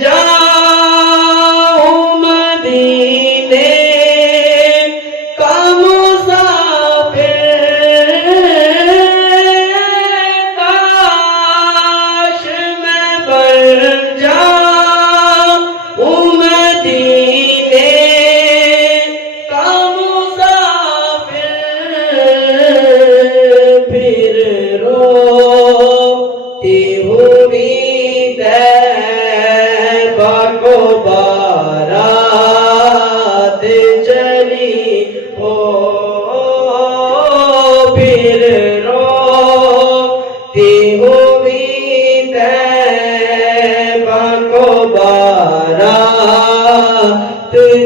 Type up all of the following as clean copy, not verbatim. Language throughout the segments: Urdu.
جاؤں مدینے کا مسافر، کاش میں بن جاؤں مدینے کا مسافر، پھر روتی ہوئی طیبہ کو بارات چلی ہو، پھر روتی ہوئی طیبہ کو بارات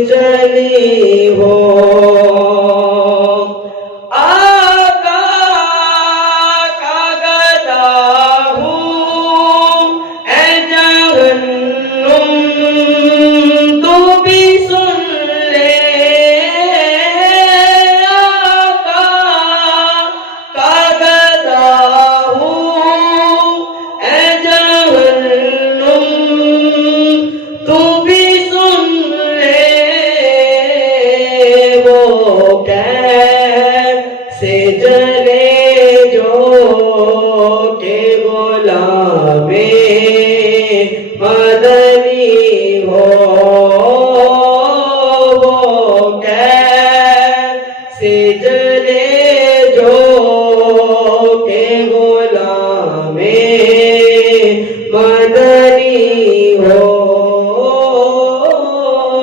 چلی ہو۔ آقا کا گدا ہوں اے جہنم، تو بھی سن لے، آقا کا گدا ہوں اے جہنم، تو بھی سن لے، وہ کیسے جلے جو کہ غلام مدنی ہو، وہ کیسے جلے جو کہ غلام مدنی ہو،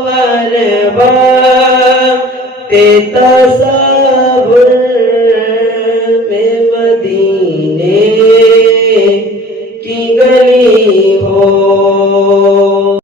ہر وقت تصور میں مدینے کی گلی ہو۔